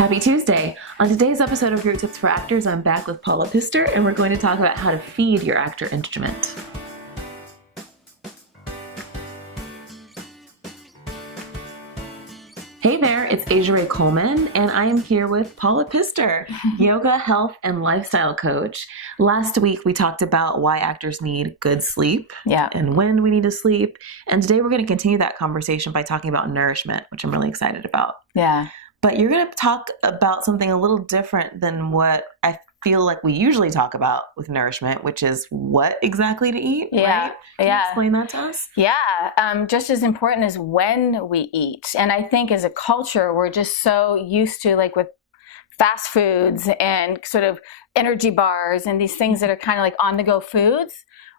Happy Tuesday! On today's episode of Group Tips for Actors, I'm back with Paula Pister, and we're going to talk about how to feed your actor instrument. Hey there, it's Asia Ray Coleman, and I am here with Paula Pister, yoga, health, and lifestyle coach. Last week, we talked about why actors need good sleep and when we need to sleep. And today, we're going to continue that conversation by talking about nourishment, which I'm really excited about. Yeah. But you're going to talk about something a little different than what I feel like we usually talk about with nourishment, which is what exactly to eat, right? Can you explain that to us? Yeah. Just as important as when we eat. And I think as a culture, we're just so used to, like with fast foods and sort of energy bars and these things that are kind of like on-the-go foods,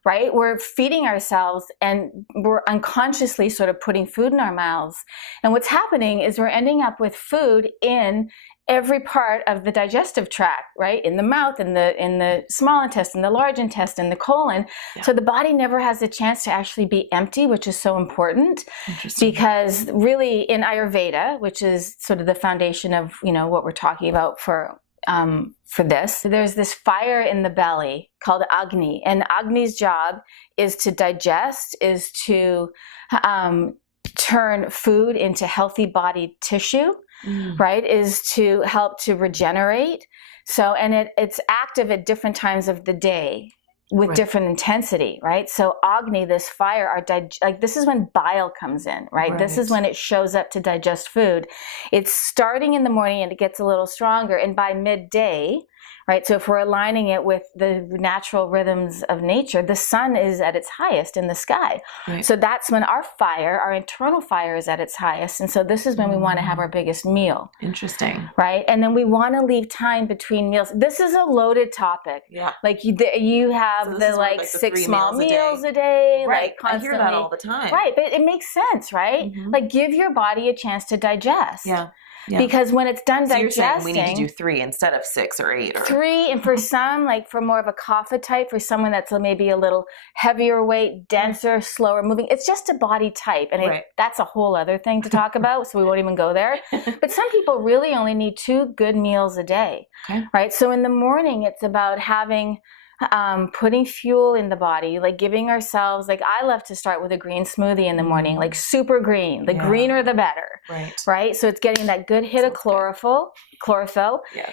right? We're feeding ourselves and we're unconsciously sort of putting food in our mouths. And what's happening is we're ending up with food in every part of the digestive tract, right? In the mouth, in the small intestine, the large intestine, the colon. Yeah. So the body never has a chance to actually be empty, which is so important. Because really in Ayurveda, which is sort of the foundation of, you know, what we're talking about for this, there's this fire in the belly called Agni, and Agni's job is to digest, is to turn food into healthy body tissue, right? Is to help to regenerate. So, and it's active at different times of the day with different intensity, right? So Agni, this fire, this is when bile comes in, right? This is when it shows up to digest food. It's starting in the morning and it gets a little stronger. And by midday, right? So if we're aligning it with the natural rhythms of nature, the sun is at its highest in the sky. Right. So that's when our fire, our internal fire is at its highest. And so this is when we want to have our biggest meal. Interesting. Right? And then we want to leave time between meals. This is a loaded topic. Yeah. Like you have so the 6 small meals a day. Right. Like constantly. I hear that all the time. Right. But it makes sense, right? Mm-hmm. Like give your body a chance to digest. Yeah. Yeah. Because when it's done digesting, you're saying we need to do 3 instead of 6 or 8. 3, and for some, like for more of a kapha type, for someone that's maybe a little heavier weight, denser, slower moving, it's just a body type. And that's a whole other thing to talk about, so we won't even go there. But some people really only need 2 good meals a day, right? So in the morning, it's about having putting fuel in the body, like giving ourselves, like I love to start with a green smoothie in the morning, like super green, the greener the better, right? So it's getting that good hit of chlorophyll,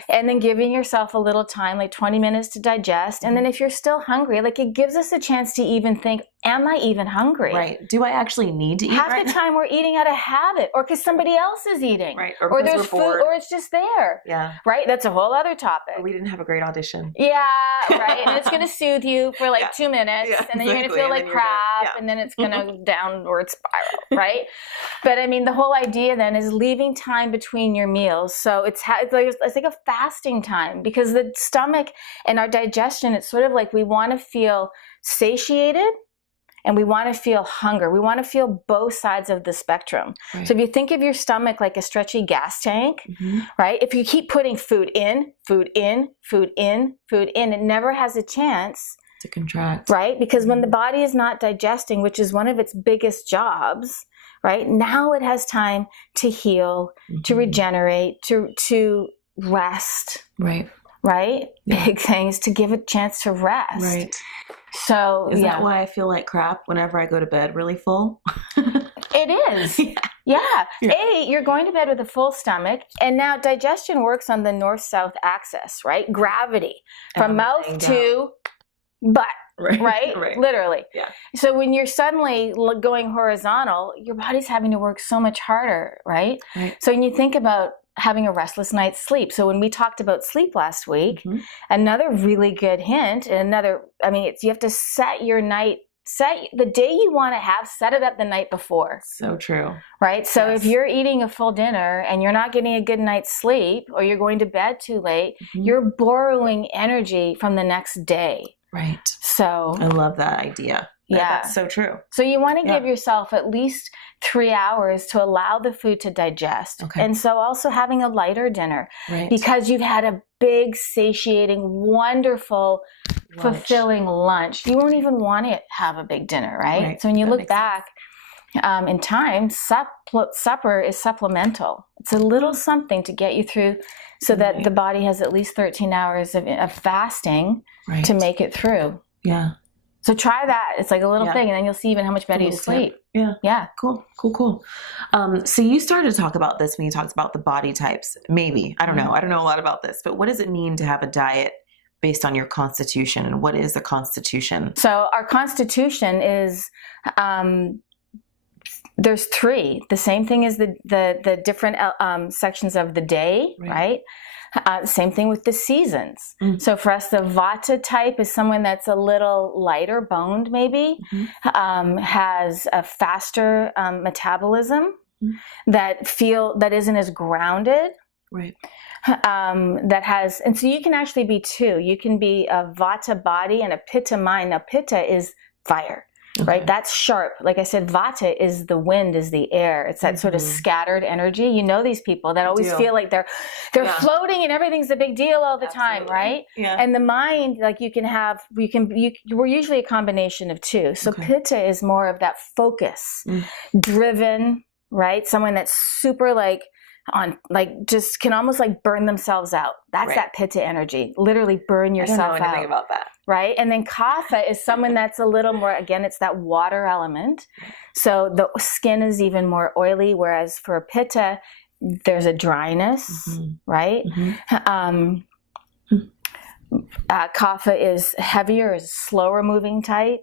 and then giving yourself a little time, like 20 minutes to digest. And then if you're still hungry, like it gives us a chance to even think, am I even hungry? Right. Do I actually need to eat Half the time we're eating out of habit or because somebody else is eating. Right. Or there's food or it's just there. Yeah. Right? That's a whole other topic. Or we didn't have a great audition. Yeah. Right. And it's going to soothe you for like 2 minutes and then you're going to feel like crap and then it's going to downward spiral. Right. But I mean, the whole idea then is leaving time between your meals. So it's like a fasting time because the stomach and our digestion, it's sort of like we want to feel satiated and we want to feel hunger. We want to feel both sides of the spectrum. Right. So if you think of your stomach like a stretchy gas tank, right? If you keep putting food in, it never has a chance to contract. Right? Because when the body is not digesting, which is one of its biggest jobs, right? Now it has time to heal, to regenerate, to rest. Right. Right? Yeah. Big things to give it a chance to rest. Right. So is that why I feel like crap whenever I go to bed really full? It is. Yeah. You're going to bed with a full stomach. And now digestion works on the north-south axis, right? Gravity from mouth to butt. Right? Literally. Yeah. So when you're suddenly going horizontal, your body's having to work so much harder, right? So when you think about having a restless night's sleep. So when we talked about sleep last week, another really good hint, and you have to set the day you want to have, set it up the night before. So true. Right? So if you're eating a full dinner and you're not getting a good night's sleep or you're going to bed too late, you're borrowing energy from the next day. Right. So I love that idea. Yeah. That's so true. So you want to give yourself at least 3 hours to allow the food to digest. Okay. And so also having a lighter dinner because you've had a big, satiating, wonderful, fulfilling lunch. You won't even want to have a big dinner, right? So when you look back, in time, supper is supplemental. It's a little something to get you through so that the body has at least 13 hours of fasting to make it through. Yeah. So try that. It's like a little thing, and then you'll see even how much better you sleep. Yeah. Yeah. Cool. So you started to talk about this when you talked about the body types. Maybe. I don't know. I don't know a lot about this, but what does it mean to have a diet based on your constitution, and what is a constitution? So our constitution is, there's 3. The same thing as the different sections of the day, right? Same thing with the seasons. So for us, the Vata type is someone that's a little lighter boned, maybe, has a faster metabolism, that isn't as grounded. Right. That has, and so you can actually be 2. You can be a Vata body and a Pitta mind. Now Pitta is fire. Right? That's sharp. Like I said, Vata is the wind, is the air. It's that sort of scattered energy. You know these people that always feel like they're floating and everything's a big deal all the time, right? Yeah. And the mind, like we're usually a combination of 2. So Pitta is more of that focus, driven, right? Someone that's super just can almost like burn themselves out. That's that Pitta energy. Literally burn yourself out. I don't know anything about that. Right? And then Kapha is someone that's a little more, again, it's that water element. So the skin is even more oily, whereas for Pitta, there's a dryness, right? Kapha is heavier, is slower moving type,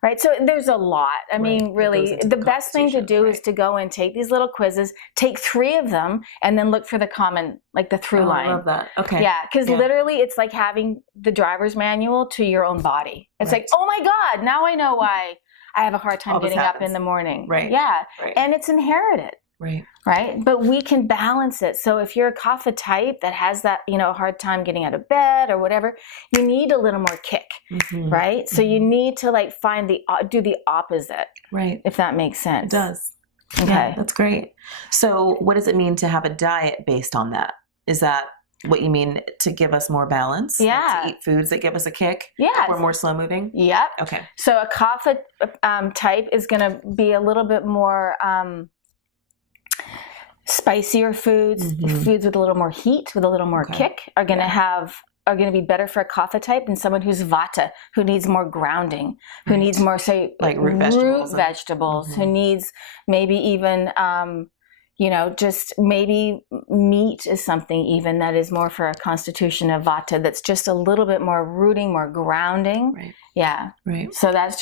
right? So there's a lot. I mean, really, the best thing to do is to go and take these little quizzes, take 3 of them, and then look for the common, like the through line. I love that. Okay. Yeah, because literally it's like having the driver's manual to your own body. It's like, oh my God, now I know why I have a hard time getting up in the morning. Right. Yeah. And it's inherited. Right. But we can balance it. So if you're a Kapha type that has that, a hard time getting out of bed or whatever, you need a little more kick. Right. So you need to do the opposite. Right. If that makes sense. It does. Okay. Yeah, that's great. So what does it mean to have a diet based on that? Is that what you mean, to give us more balance? Yeah. Like to eat foods that give us a kick? Yeah. We're more slow moving? Yep. Okay. So a Kapha type is going to be a little bit more spicier foods, foods with a little more heat, with a little more kick, are going to be better for a Kapha type than someone who's Vata, who needs more grounding, who needs more, say, like root vegetables, who needs maybe even, just maybe meat is something even that is more for a constitution of Vata, that's just a little bit more rooting, more grounding. Right. Yeah. Right. So that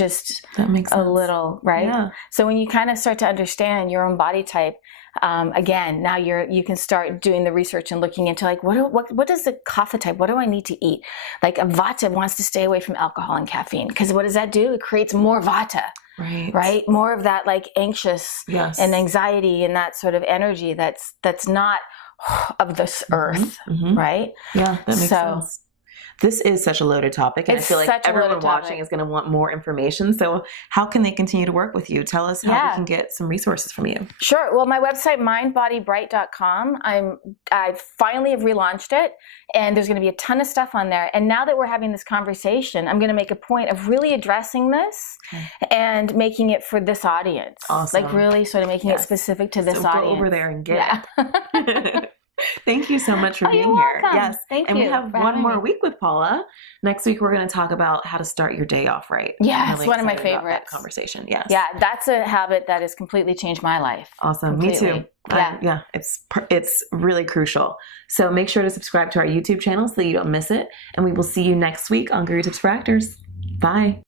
makes a little, right? Yeah. So when you kind of start to understand your own body type, again, now you can start doing the research and looking into like, what does the Kapha type, what do I need to eat? Like a Vata wants to stay away from alcohol and caffeine, because what does that do? It creates more Vata. Right. More of that like anxious and anxiety and that sort of energy that's not of this earth. Right. Yeah. That makes sense. This is such a loaded topic, and I feel like everyone watching is going to want more information. So how can they continue to work with you? Tell us how we can get some resources from you. Sure. Well, my website, mindbodybright.com, I finally have relaunched it, and there's going to be a ton of stuff on there. And now that we're having this conversation, I'm going to make a point of really addressing this and making it for this audience. Awesome. Like really sort of making it specific to this audience. Go over there and get it. Thank you so much for being here. Welcome. Yes. Thank you. And we have one more week with Paula. Next week, we're going to talk about how to start your day off right. Yeah, it's one of my favorites. Conversation. Yes. Yeah, that's a habit that has completely changed my life. Awesome. Completely. Me too. Yeah. It's really crucial. So make sure to subscribe to our YouTube channel so that you don't miss it. And we will see you next week on Guru Tips for Actors. Bye.